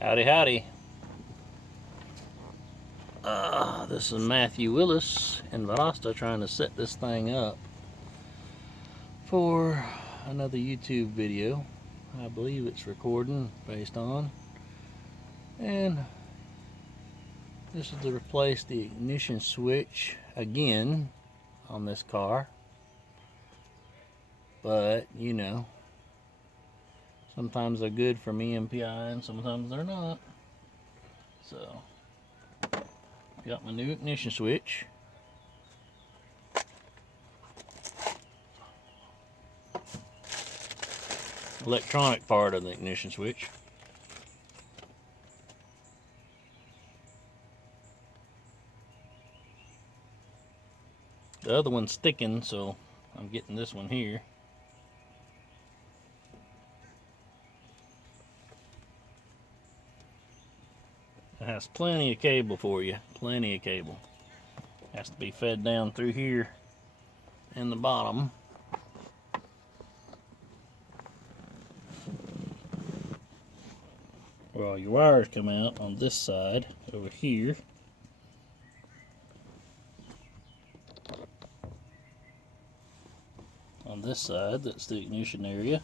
Howdy, howdy. This is Matthew Willis in Valdosta trying to set this thing up for another YouTube video. I believe it's recording based on. And this is to replace the ignition switch again on this car. But, you know, sometimes they're good from EMPI and sometimes they're not. So, got my new ignition switch. Electronic part of the ignition switch. The other one's sticking, so I'm getting this one here. It has plenty of cable for you, plenty of cable. Has to be fed down through here in the bottom. Well, your wires come out on this side over here. On this side, that's the ignition area.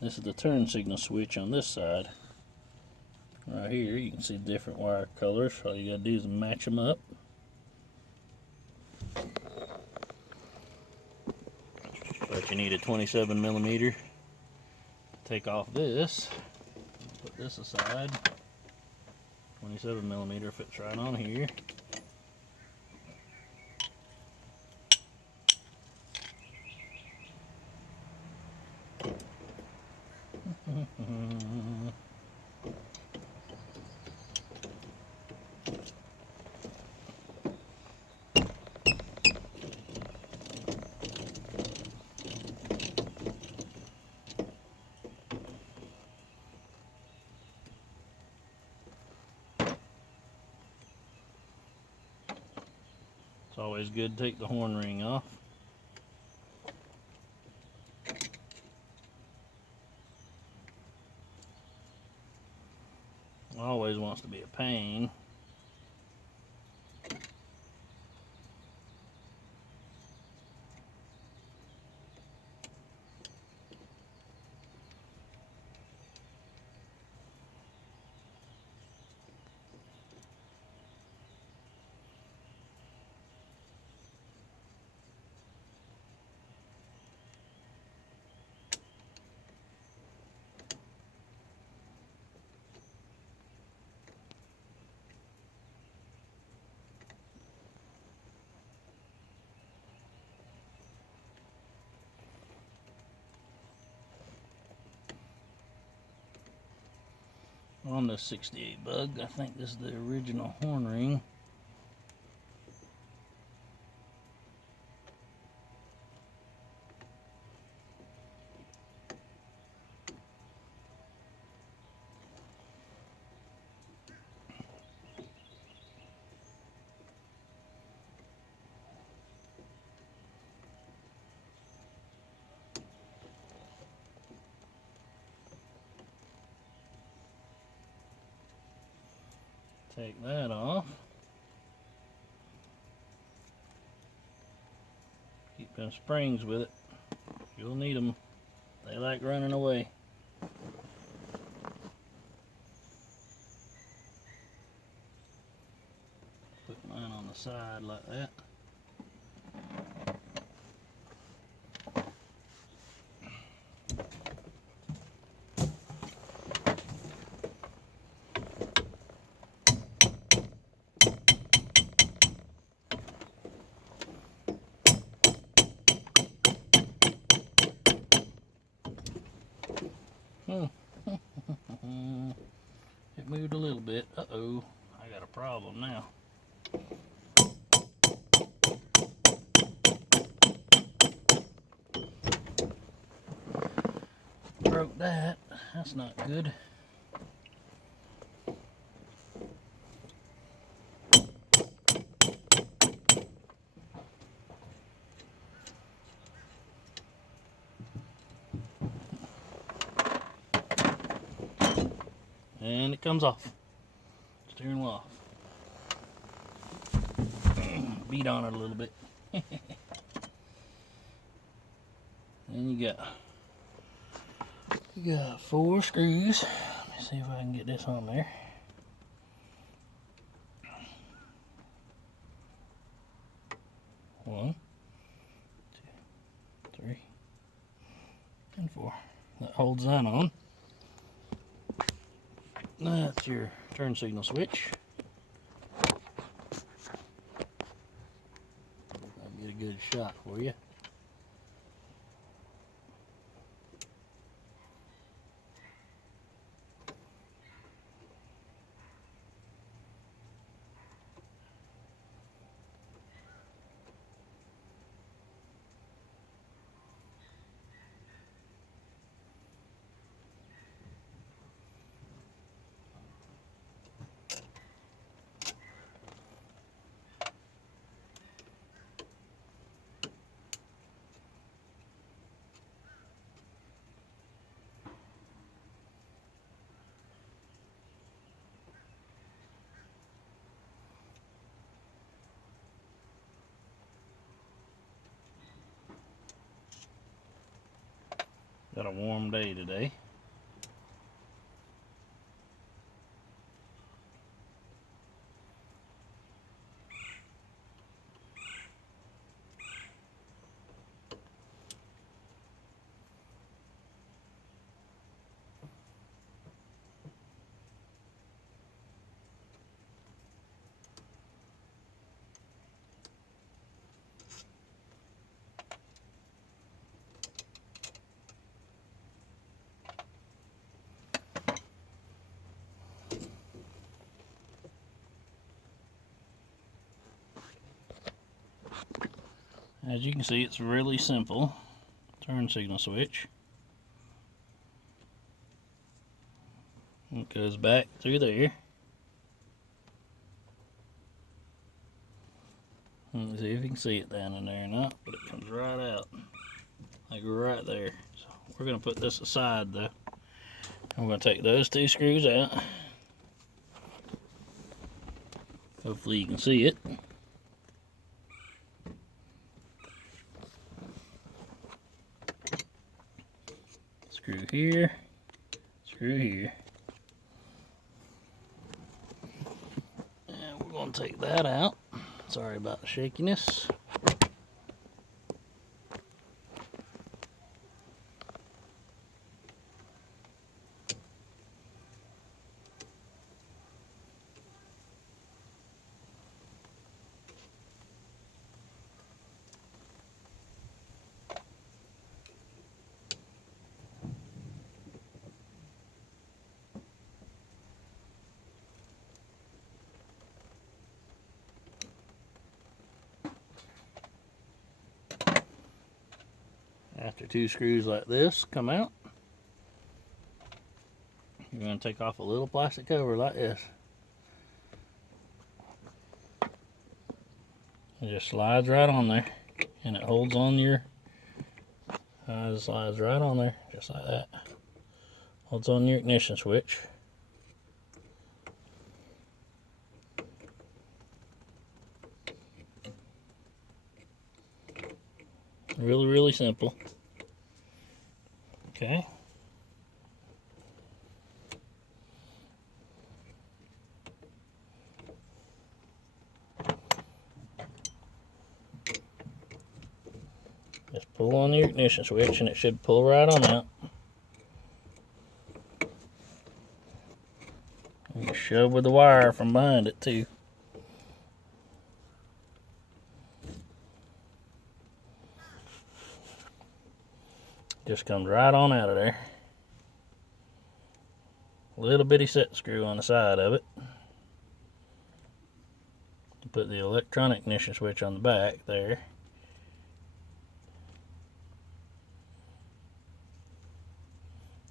This is the turn signal switch on this side. Right here, you can see different wire colors. All you gotta do is match them up. But you need a 27 millimeter. Take off this. Put this aside. 27 millimeter fits right on here. It's always good to take the horn ring off. Always wants to be a pain. On the 68 bug, I think this is the original horn ring. Take that off. Keep them springs with it. You'll need them. They like running away. Put mine on the side like that. It moved a little bit. Uh-oh, I got a problem now. Broke that. That's not good. and it comes off. Steering wheel off. Beat on it a little bit. And you got 4 screws. Let me see if I can get this on there. One, 2, 3, and 4. That holds that on. That's your turn signal switch. I'll get a good shot for you. Got a warm day today. As you can see, it's really simple. Turn signal switch. It goes back through there. Let's see if you can see it down in there or not, but it comes right out. Like right there. So we're going to put this aside though. I'm going to take those 2 screws out. Hopefully you can see it. Screw here, screw here. And we're going to take that out. Sorry about the shakiness. After 2 screws like this come out, you're going to take off a little plastic cover like this. It just slides right on there, and it holds on your, it slides right on there, just like that. Holds on your ignition switch. Really, really simple. Okay. Just pull on the ignition switch and it should pull right on out. And shove with the wire from behind it too. Just comes right on out of there. Little bitty set screw on the side of it. Put the electronic ignition switch on the back there.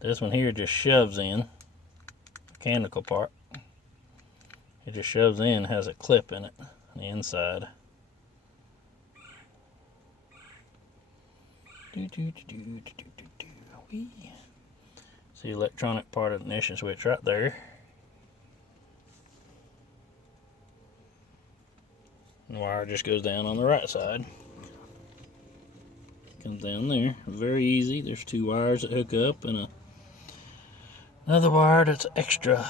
This one here just shoves in, the mechanical part. It just shoves in, has a clip in it on the inside. See the electronic part of the ignition switch right there. wire just goes down on the right side. Comes down there. Very easy. There's 2 wires that hook up and another wire that's extra.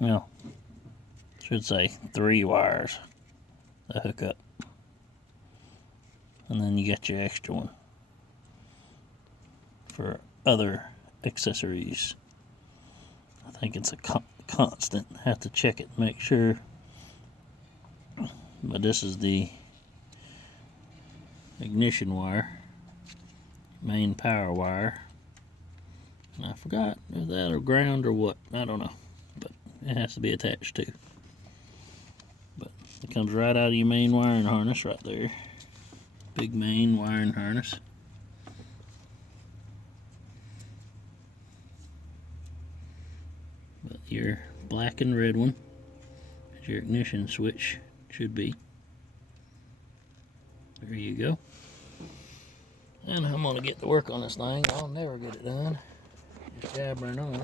Well, should say 3 wires that hook up. And then you got your extra one for other accessories. I think it's a constant. Have to check it, make sure. But this is the ignition wire, main power wire. And I forgot if that'll ground or what. I don't know, but it has to be attached too. But it comes right out of your main wiring harness right there. Big main wiring harness. But your black and red one is your ignition switch, should be. There you go. And I'm gonna get to work on this thing. I'll never get it done. Just jabbering on.